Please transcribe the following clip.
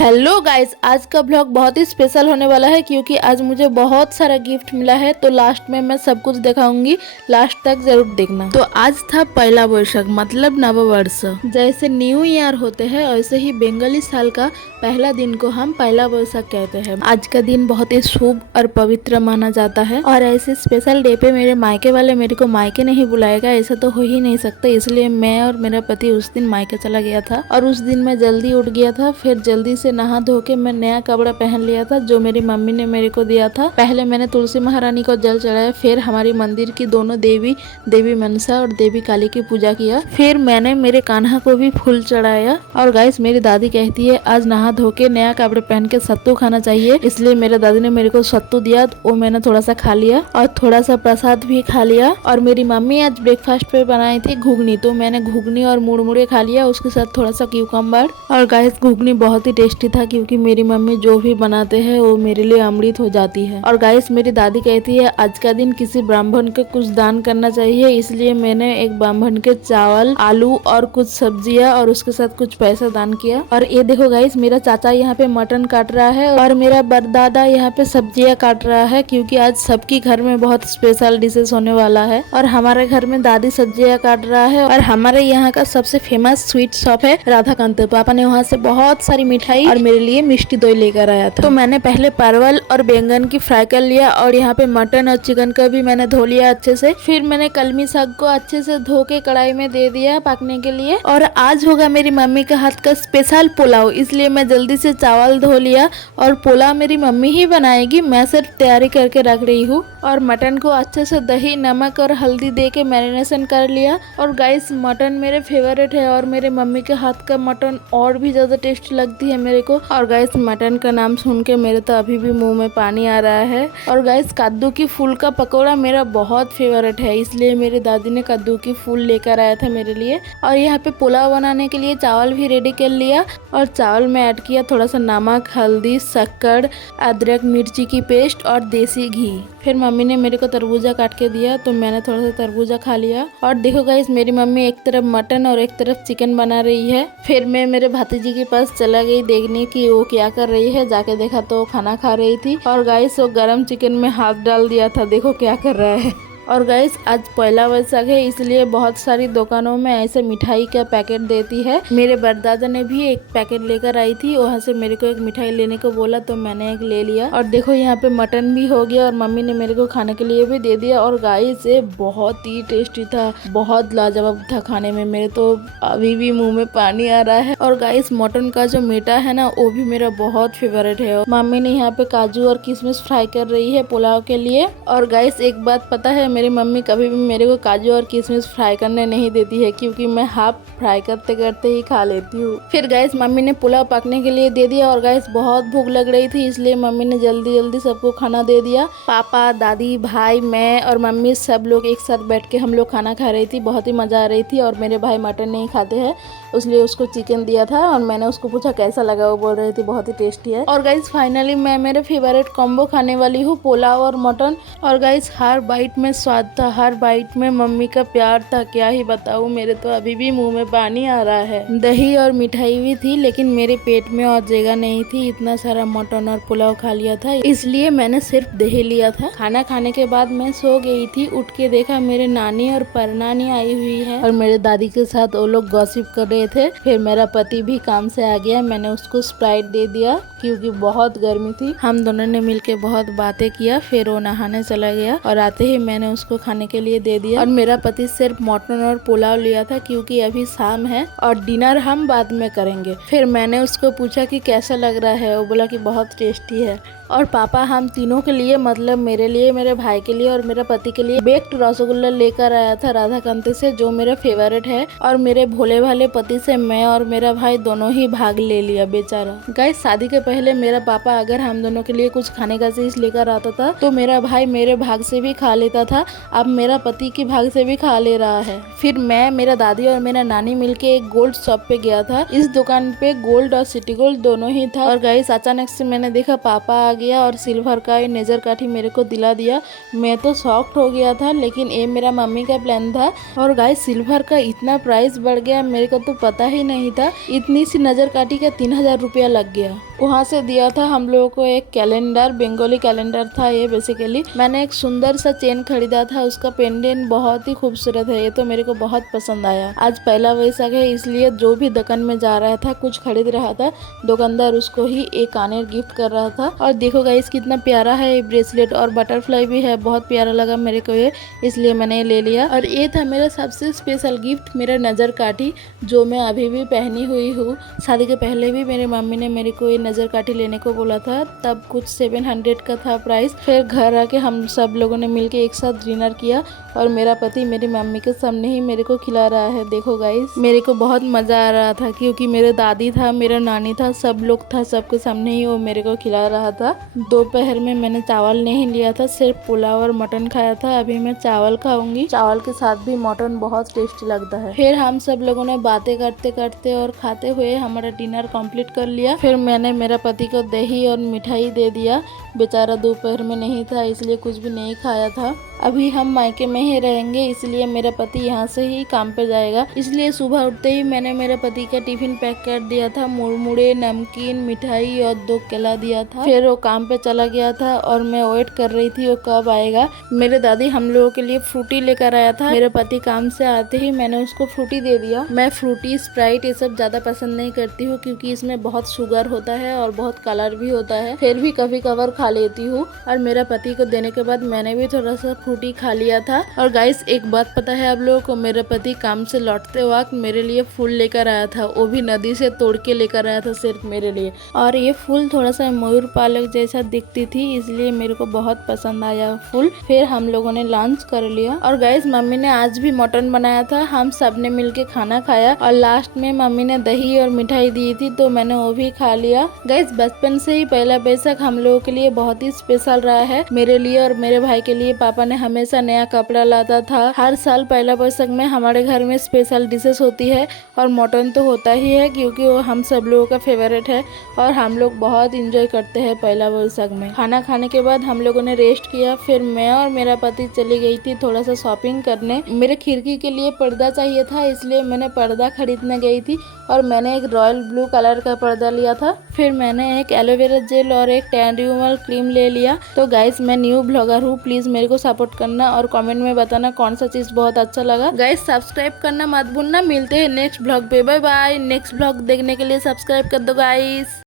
Hello guys, आज का blog बहुत ही स्पेशल होने वाला है क्योंकि आज मुझे बहुत सारा गिफ्ट मिला है। तो लास्ट में मैं सब कुछ दिखाऊंगी, लास्ट तक जरूर देखना। तो आज था पहला वैशाख मतलब नववर्ष। जैसे न्यू ईयर होते हैं वैसे ही बंगाली साल का पहला दिन को हम पहला वैशाख कहते हैं। आज का दिन बहुत ही शुभ और पवित्र माना जाता है और ऐसे स्पेशल डे पे मेरे मायके वाले मेरे को मायके नहीं बुलाएगा, ऐसा तो हो ही नहीं सकता। इसलिए मैं और मेरा पति उस दिन मायके चला गया था और उस दिन मैं जल्दी उठ गया था। फिर जल्दी से नहा धो के मैं नया कपड़ा पहन लिया था जो मेरी मम्मी ने मेरे को दिया था। पहले मैंने तुलसी महारानी को जल चढ़ाया, फिर हमारी मंदिर की दोनों देवी मनसा और देवी काली की पूजा किया। फिर मैंने मेरे कान्हा को भी फूल चढ़ाया। और गाइस, मेरी दादी कहती है आज नहा धो के नया कपड़े पहन के सत्तू खाना चाहिए, इसलिए मेरे दादी ने मेरे को सत्तू दिया। वो मैंने थोड़ा सा खा लिया और थोड़ा सा प्रसाद भी खा लिया। और मेरी मम्मी आज ब्रेकफास्ट पे बनाई थी घुगनी, तो मैंने घुगनी और मुड़मुड़े खा लिया, उसके साथ थोड़ा सा क्यूकम्बर। और गाइस, घुगनी बहुत ही टेस्टी था क्योंकि मेरी मम्मी जो भी बनाते हैं वो मेरे लिए अमृत हो जाती है। और गाइस, मेरी दादी कहती है आज का दिन किसी ब्राह्मण को कुछ दान करना चाहिए, इसलिए मैंने एक ब्राह्मण के चावल, आलू और कुछ सब्जियां और उसके साथ कुछ पैसा दान किया। और ये देखो गाइस, मेरा चाचा यहाँ पे मटन काट रहा है और मेरा बरदादा यहाँ पे सब्जियां काट रहा है क्योंकि आज सबकी घर में बहुत स्पेशल डिशेस होने वाला है। और हमारे घर में दादी सब्जियां काट रहा है। और हमारे यहाँ का सबसे फेमस स्वीट शॉप है राधाकांत। पापा ने वहाँ से बहुत सारी मिठाई और मेरे लिए मिष्टी दही लेकर आया था। तो मैंने पहले परवल और बैंगन की फ्राई कर लिया और यहाँ पे मटन और चिकन का भी मैंने धो लिया अच्छे से। फिर मैंने कलमी साग को अच्छे से धो के कढ़ाई में दे दिया पकने के लिए। और आज होगा मेरी मम्मी का हाथ का स्पेशल पुलाव, इसलिए मैं जल्दी से चावल धो लिया। और पुलाव मेरी मम्मी ही बनाएगी, मैं सिर्फ तैयारी करके रख रही हूँ। और मटन को अच्छे से दही, नमक और हल्दी दे के मैरिनेशन कर लिया। और गाइस, मटन मेरे फेवरेट है और मेरे मम्मी के हाथ का मटन और भी ज्यादा टेस्टी लगती है मेरे को। और गाइस, मटन का नाम सुन के मेरे तो अभी भी मुंह में पानी आ रहा है। और गाइस, कद्दू की फूल का पकौड़ा मेरा बहुत फेवरेट है, इसलिए मेरी दादी ने कद्दू की फूल लेकर आया था मेरे लिए। और यहाँ पे पुलाव बनाने के लिए चावल भी रेडी कर लिया। और चावल में ऐड किया थोड़ा सा नमक, हल्दी, शक्कर, अदरक मिर्ची की पेस्ट और देसी घी। फिर मम्मी ने मेरे को तरबूजा काट के दिया तो मैंने थोड़ा सा तरबूजा खा लिया। और देखो गाइस, मेरी मम्मी एक तरफ मटन और एक तरफ चिकन बना रही है। फिर मैं मेरे भतीजी के पास चला गई देखने की वो क्या कर रही है। जाके देखा तो वो खाना खा रही थी। और गाइस, वो गरम चिकन में हाथ डाल दिया था, देखो क्या कर रहा है। और गाइस, आज पहला वैशाख है इसलिए बहुत सारी दुकानों में ऐसे मिठाई का पैकेट देती है। मेरे बरदादा ने भी एक पैकेट लेकर आई थी, वहाँ से मेरे को एक मिठाई लेने को बोला तो मैंने एक ले लिया। और देखो यहाँ पे मटन भी हो गया और मम्मी ने मेरे को खाने के लिए भी दे दिया। और गाइस, ये बहुत ही टेस्टी था, बहुत लाजवाब था खाने में, मेरे तो अभी भी मुंह में पानी आ रहा है। और गाइस, मटन का जो मीठा है ना वो भी मेरा बहुत फेवरेट है। मम्मी ने यहाँ पे काजू और किशमिश फ्राई कर रही है पुलाव के लिए। और गाइस, एक बात पता है, मेरी मम्मी कभी भी मेरे को काजू और किशमिश फ्राई करने नहीं देती है क्योंकि मैं हाफ फ्राई करते करते ही खा लेती हूँ। फिर गाइस, मम्मी ने पुलाव पकने के लिए दे दिया। और गाइस, बहुत भूख लग रही थी इसलिए मम्मी ने जल्दी जल्दी सबको खाना दे दिया। पापा, दादी, भाई, मैं और मम्मी सब लोग एक साथ बैठ के हम लोग खाना खा रही थी, बहुत ही मजा आ रही थी। और मेरे भाई मटन नहीं खाते हैं इसलिए उसको चिकन दिया था और मैंने उसको पूछा कैसा लगा, वो बोल रही थी बहुत ही टेस्टी है। और गाइस, फाइनली मैं मेरे फेवरेट कॉम्बो खाने वाली हूँ, पुलाव और मटन। और गाइस, हर बाइट में स्वाद था, हर बाइट में मम्मी का प्यार था, क्या ही बताऊँ, मेरे तो अभी भी मुंह में पानी आ रहा है। दही और मिठाई भी थी लेकिन मेरे पेट में और जगह नहीं थी, इतना सारा मटन और पुलाव खा लिया था इसलिए मैंने सिर्फ दही लिया था। खाना खाने के बाद मैं सो गई थी, उठ के देखा मेरे नानी और परनानी आई हुई है और मेरे दादी के साथ वो लोग गॉसिप कर रहे थे। फिर मेरा पति भी काम से आ गया, मैंने उसको स्प्राइट दे दिया क्योंकि बहुत गर्मी थी। हम दोनों ने मिलके बहुत बातें किया। फिर वो नहाने चला गया और आते ही मैंने उसको खाने के लिए दे दिया। और मेरा पति सिर्फ मटन और पुलाव लिया था क्योंकि अभी शाम है और डिनर हम बाद में करेंगे। फिर मैंने उसको पूछा कि कैसा लग रहा है, वो बोला कि बहुत टेस्टी है। और पापा हम तीनों के लिए मतलब मेरे लिए, मेरे भाई के लिए और मेरे पति के लिए बेक्ड रसगुल्ला लेकर आया था राधाकांत से, जो मेरा फेवरेट है। और मेरे भोले भाले पति से मैं और मेरा भाई दोनों ही भाग ले लिया बेचारा। गाइस, शादी के पहले मेरा पापा अगर हम दोनों के लिए कुछ खाने का चीज लेकर आता था तो मेरा भाई मेरे भाग से भी खा लेता था, अब मेरा पति की भाग से भी खा ले रहा है। फिर मैं, मेरा दादी और मेरा नानी मिलके एक गोल्ड शॉप पे गया था। इस दुकान पे गोल्ड और सिटी गोल्ड दोनों ही था। और गाइस, अचानक से मैंने देखा पापा आ गया और सिल्वर का नेजर काठी मेरे को दिला दिया। मैं तो शॉक्ड हो गया था लेकिन ये मेरा मम्मी का प्लान था। और गाइस, सिल्वर का इतना प्राइस बढ़ गया मेरे को तो पता ही नहीं था, इतनी सी नजर काठी का 3000 रुपया लग गया। वहाँ से दिया था हम लोगों को एक कैलेंडर, बंगाली कैलेंडर था ये बेसिकली। मैंने एक सुंदर सा चेन खरीदा था, उसका पेंडेंट बहुत ही खूबसूरत है, ये तो मेरे को बहुत पसंद आया। आज पहला वैशाख है इसलिए जो भी दुकान में जा रहा था, कुछ खरीद रहा था, दुकानदार उसको ही एक कानेर गिफ्ट कर रहा था। और देखो गाइस कितना प्यारा है ये ब्रेसलेट, और बटरफ्लाई भी है, बहुत प्यारा लगा मेरे को ये, इसलिए मैंने ले लिया। और ये था मेरा सबसे स्पेशल गिफ्ट, मेरा नज़र काठी, जो मैं अभी भी पहनी हुई हूँ। शादी के पहले भी मेरी मम्मी ने मेरे को ये नज़र काठी लेने को बोला था, तब कुछ 700 का था प्राइस। फिर घर आके हम सब लोगों ने मिलके एक साथ डिनर किया, और मेरा पति मेरी मम्मी के सामने ही मेरे को खिला रहा है। देखो गाइस मेरे को बहुत मज़ा आ रहा था, क्योंकि मेरे दादी था, मेरा नानी था, सब लोग था, सबके सामने ही वो मेरे को खिला रहा था। दोपहर में मैंने चावल नहीं लिया था, सिर्फ पुलाव और मटन खाया था। अभी मैं चावल खाऊंगी, चावल के साथ भी मटन बहुत टेस्टी लगता है। फिर हम सब लोगों ने बातें करते करते और खाते हुए हमारा डिनर कंप्लीट कर लिया। फिर मैंने मेरा पति को दही और मिठाई दे दिया, बेचारा दोपहर में नहीं था इसलिए कुछ भी नहीं खाया था। अभी हम मायके में ही रहेंगे, इसलिए मेरा पति यहाँ से ही काम पे जाएगा, इसलिए सुबह उठते ही मैंने मेरे पति का टिफिन पैक कर दिया था। मुरमुरे, नमकीन, मिठाई और 2 केला दिया था। फिर वो काम पे चला गया था और मैं वेट कर रही थी वो कब आएगा। मेरे दादी हम लोगों के लिए फ्रूटी लेकर आया था। मेरे पति काम से आते ही मैंने उसको फ्रूटी दे दिया। मैं फ्रूटी, स्प्राइट ये सब ज्यादा पसंद नहीं करती हूँ, क्योंकि इसमें बहुत शुगर होता है और बहुत कलर भी होता है। फिर भी कभी कभार खा लेती हूँ। और मेरा पति को देने के बाद मैंने भी थोड़ा सा फ्रूटी खा लिया था। और गाइस एक बात पता है आप लोगों को, मेरे पति काम से लौटते वक्त मेरे लिए फूल लेकर आया था, वो भी नदी से तोड़ के लेकर आया था सिर्फ मेरे लिए। और ये फूल थोड़ा सा मयूर पालक जैसा दिखती थी, इसलिए मेरे को बहुत पसंद आया फूल। फिर हम लोगों ने लंच कर लिया। और गाइस मम्मी ने आज भी मटन बनाया था, हम सब ने मिलके खाना खाया। और लास्ट में मम्मी ने दही और मिठाई दी थी, तो मैंने वो भी खा लिया। गाइस बचपन से ही पहला वैशाख हम लोगों के लिए बहुत ही स्पेशल रहा है। मेरे लिए और मेरे भाई के लिए पापा ने हमेशा नया कपड़ा लाता था। हर साल पहला वैशाख में हमारे घर में स्पेशल डिशेस होती है, और मटन तो होता ही है, क्योंकि वो हम सब लोगों का फेवरेट है, और हम लोग बहुत इंजॉय करते हैं पहला वैशाख में। खाना खाने के बाद हम लोगों ने रेस्ट किया। फिर मैं और मेरा पति चली गई थी थोड़ा सा शॉपिंग करने। मेरे खिड़की के लिए पर्दा चाहिए था, इसलिए मैंने पर्दा खरीदने गई थी, और मैंने एक रॉयल ब्लू कलर का पर्दा लिया था। फिर मैंने एक एलोवेरा जेल और एक टैन रिमूवल क्रीम ले लिया। तो गाइस मैं न्यू ब्लॉगर हूँ, प्लीज मेरे को सपोर्ट करना और कमेंट में बताना कौन सा चीज बहुत अच्छा लगा। गाइस सब्सक्राइब करना मत भूलना। मिलते हैं नेक्स्ट ब्लॉग पे, बाय बाय। नेक्स्ट ब्लॉग देखने के लिए सब्सक्राइब कर दो गाइस।